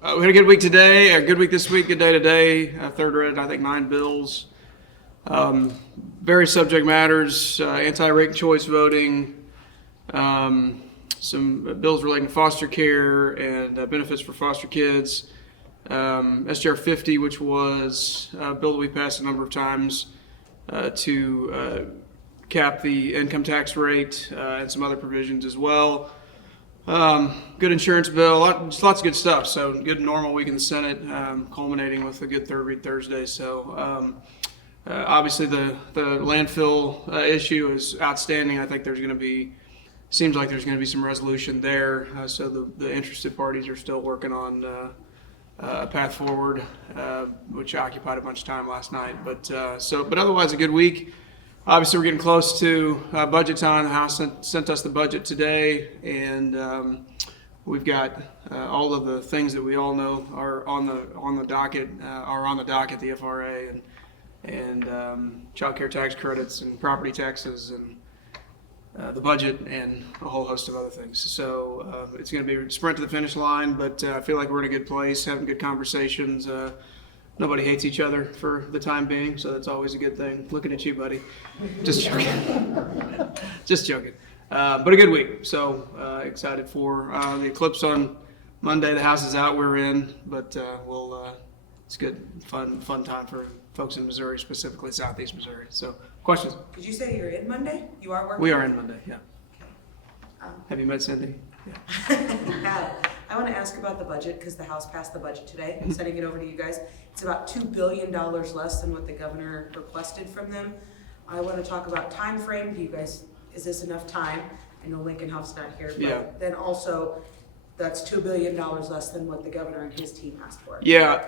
We had a good week today, a good week this week, good day today. Third read, I think 9 bills. Various subject matters, anti-ranked choice voting, some bills relating to foster care and benefits for foster kids. SJR 50, which was a bill that we passed a number of times to cap the income tax rate and some other provisions as well. Good insurance bill, just lots of good stuff. So good normal week in the Senate, culminating with a good third read Thursday. So obviously the landfill issue is outstanding. I think seems like there's going to be some resolution there. So the interested parties are still working on a path forward, which occupied a bunch of time last night. But otherwise a good week. Obviously, we're getting close to budget time. The House sent us the budget today, and we've got all of the things that we all know are on the docket. The FRA and child care tax credits and property taxes and the budget and a whole host of other things. So it's going to be a sprint to the finish line, but I feel like we're in a good place, having good conversations. Nobody hates each other for the time being, so that's always a good thing. Looking at you, buddy. Just joking. Just joking. But a good week. So excited for the eclipse on Monday. The House is out, we're in, but it's good, fun time for folks in Missouri, specifically Southeast Missouri. So questions? Did you say you're in Monday? You are working? We are in Monday, yeah. Have you met Cindy? Yeah. I want to ask about the budget because the House passed the budget today. I'm sending it over to you guys. It's about $2 billion less than what the governor requested from them. I want to talk about time frame. Is this enough time? I know Lincoln Huff's not here, but Yeah. then also that's $2 billion less than what the governor and his team asked for. Yeah,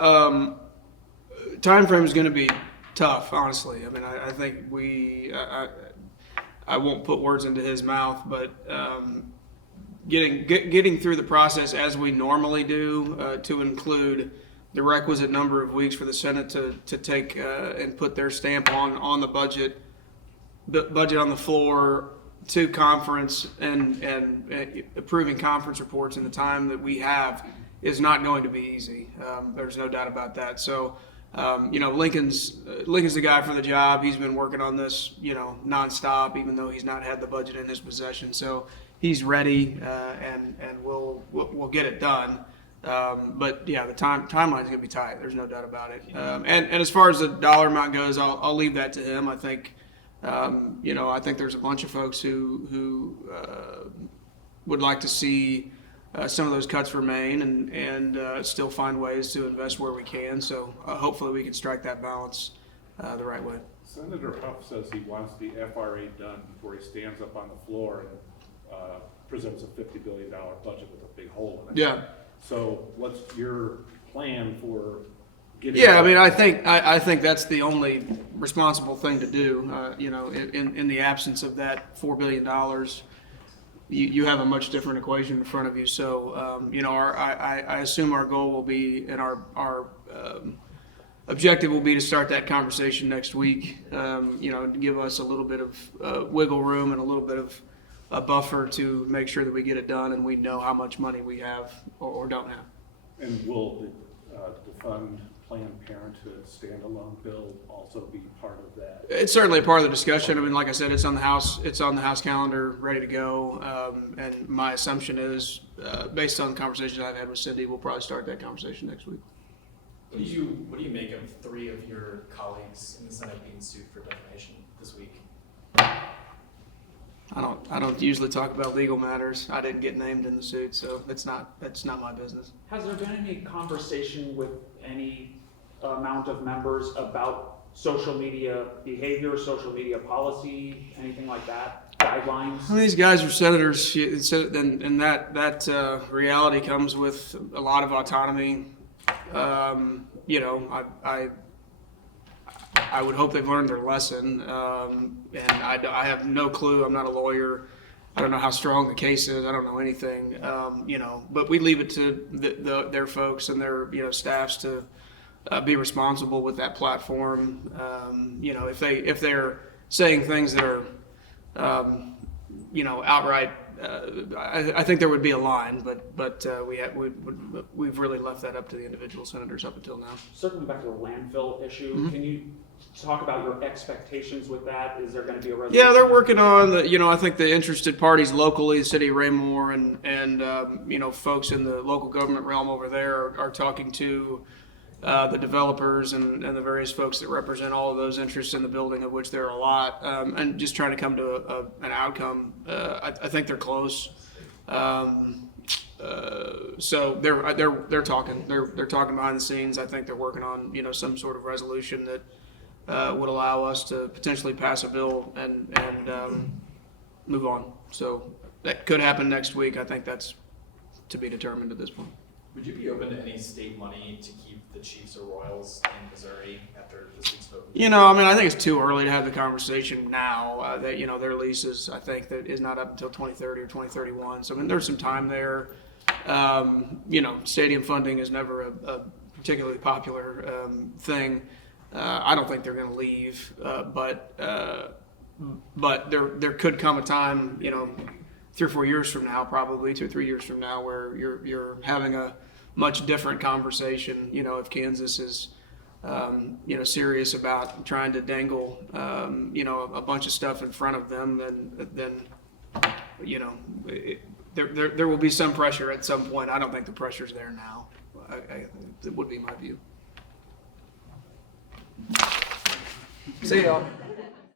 time frame is going to be tough, honestly. I mean, I think I won't put words into his mouth, but getting through the process as we normally do to include the requisite number of weeks for the Senate to take and put their stamp on the budget on the floor to conference and approving conference reports in the time that we have is not going to be easy. There's no doubt about that. So, Lincoln's the guy for the job. He's been working on this, nonstop, even though he's not had the budget in his possession. So he's ready, and we'll get it done. But yeah, the timeline is going to be tight. There's no doubt about it. And as far as the dollar amount goes, I'll leave that to him. I think, I think there's a bunch of folks who would like to see some of those cuts remain and still find ways to invest where we can. So hopefully we can strike that balance the right way. Senator Huff says he wants the FRA done before he stands up on the floor and presents a $50 billion budget with a big hole in it. Yeah. So what's your plan for getting? Yeah, I mean, I think that's the only responsible thing to do. In the absence of that $4 billion, you have a much different equation in front of you. So, I assume our goal will be, and our objective will be to start that conversation next week. To give us a little bit of wiggle room and a little bit of a buffer to make sure that we get it done and we know how much money we have or don't have. And will the fund Planned Parenthood standalone bill also be part of that? It's certainly a part of the discussion. I mean, like I said, it's on the House calendar, ready to go. And my assumption is, based on conversations I've had with Cindy, we'll probably start that conversation next week. What do you make of 3 of your colleagues in the Senate being sued for defamation this week? I don't usually talk about legal matters. I didn't get named in the suit, so that's not my business. Has there been any conversation with any amount of members about social media behavior, social media policy, anything like that, guidelines? Well, these guys are senators, and that reality comes with a lot of autonomy. I would hope they've learned their lesson, and I have no clue. I'm not a lawyer. I don't know how strong the case is. I don't know anything, but we leave it to their folks and their staffs to be responsible with that platform. If they're saying things that are outright I think there would be a line, but we've really left that up to the individual senators up until now. Circling back to the landfill issue, Mm-hmm. can you talk about your expectations with that? Is there gonna be a resolution? Yeah, they're working on I think the interested parties locally, the city of Raymore and folks in the local government realm over there are talking to the developers and the various folks that represent all of those interests in the building, of which there are a lot, and just trying to come to an outcome. I think they're close. So they're talking. They're talking behind the scenes. I think they're working on some sort of resolution that would allow us to potentially pass a bill and move on. So that could happen next week. I think that's to be determined at this point. Would you be open to any state money to keep the Chiefs or Royals in Missouri after this week's vote? I think it's too early to have the conversation now. That their leases, I think, that is not up until 2030 or 2031. So there's some time there. Stadium funding is never a particularly popular thing. I don't think they're going to leave, but there could come a time, 3 or 4 years from now, probably 2 or 3 years from now, where you're having a much different conversation. If Kansas is serious about trying to dangle a bunch of stuff in front of them, then there will be some pressure at some point. I don't think the pressure's there now. It would be my view. See y'all.